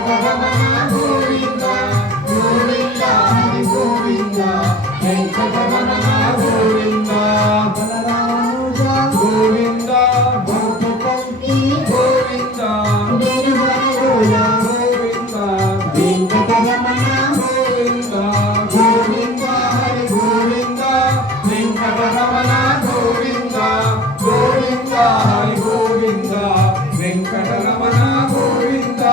వెంకటరమణ గోవింద గోవింద హరి గోవింద వెంకటరమణ గోవింద బలరాముజ గోవింద భక్తి గోవింద నిర్మల గోవింద వెంకటరమణ గోవింద గోవింద హరి గోవింద వెంకటరమణ గోవింద గోవింద హరి గోవింద వెంకటరమణ గోవింద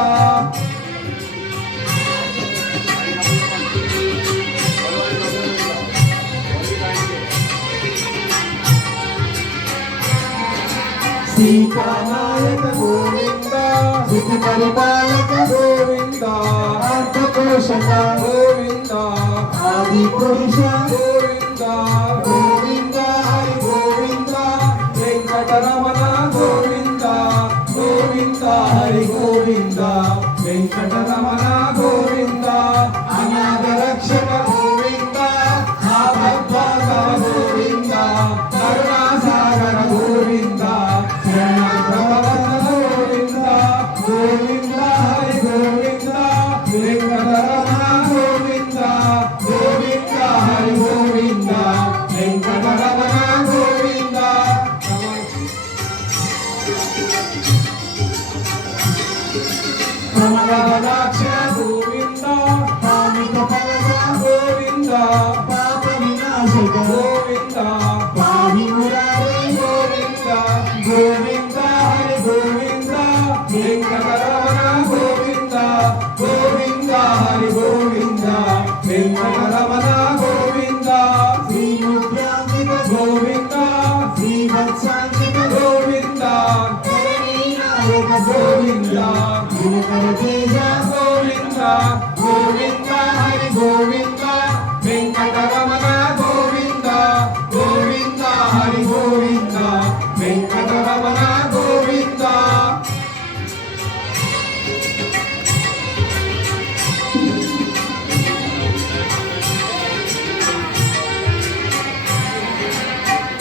సీతానాయక గోవింద సిద్ధి పరిపాలక గోవింద అర్థకోశక గోవింద ఆది పురుష గోవింద గోవింద హరి గోవింద వెంకటరమణ గోవింద గోవింద హరి గోవింద వెంకటరమణ గోవింద అనాథ రక్షక గోవింద ఆపద్బాంధవ గోవింద కరుణాసాగర గోవింద శరణప్రవర్తన గోవింద గోవింద హరి గోవింద వెంకటరమణ గోవింద గోవింద హరి గోవింద వెంకటరమణ గోవింద కమలవదాక్ష గోవింద కామిక ఫలద గోవింద పాప వినాశక గోవింద పాహి మురారే గోవింద గోవింద హరి గోవింద వెంకటరమణ గోవింద గోవింద హరి గోవింద వెంకటరమణ గోవింద శ్రీముఖ్యాంకిత గోవింద శ్రీవత్సాంకిత గోవింద కరణీనాయక గోవింద దినకర తేజ గోవింద గోవింద హరి గోవింద వెంకటరమణ గోవింద గోవింద హరి గోవింద వెంకటరమణ గోవింద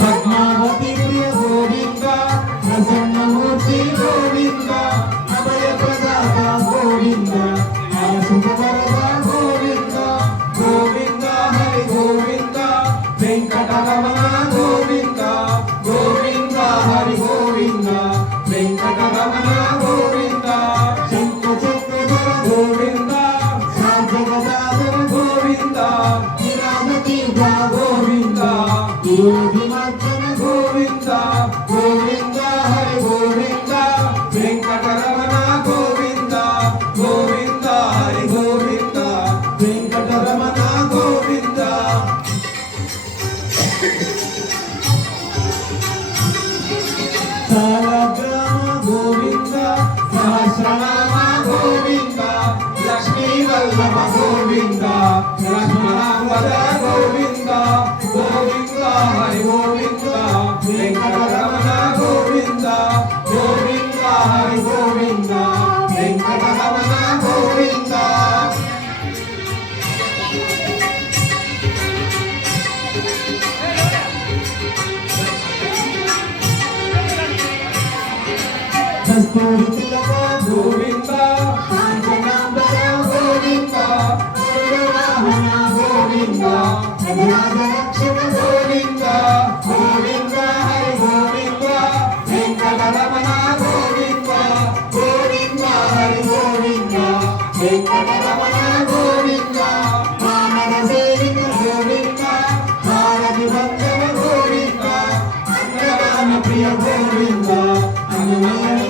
పద్మావతి ప్రియ గోవింద ప్రసన్నమూర్తి గోవింద అభయ ప్రదాత గోవింద ఆశుభవరద గోవింద గోవింద హరి గోవింద వెంకటరమణ గోవింద గోవింద హరి గోవింద వెంకటరమణ గోవింద శంఖ చక్రధర గోవింద సాధ్యగదాధర గోవింద విరామతీర్థ గోవింద విరోధిమర్దన గోవింద గోవింద హరి గోవింద వెంకటరమణ గోవింద గోవింద హరి గోవింద వెంకటరమణ గోవింద సాలగ్రామ గోవింద సహస్రనామ గోవింద లక్ష్మీ వల్లభ గోవింద లక్ష్మణాంబర గోవింద గోవింద హరి గోవింద వెంకటరమణ గోవింద గోవింద హరి గోవింద వెంకటరమణ గోవింద కస్తూరి తిలక గోవింద కాంచనాంబర గోవింద గరుడవాహన గోవింద గజరాజ రక్షక గోవింద గోవింద హరి గోవింద వెంకటరమణ గోవింద గోవింద హరి గోవింద వెంకటరమణ గోవింద వామన సేవిక గోవింద భారతి భక్తవ గోవింద అంగరామ ప్రియ గోవింద అనుమయ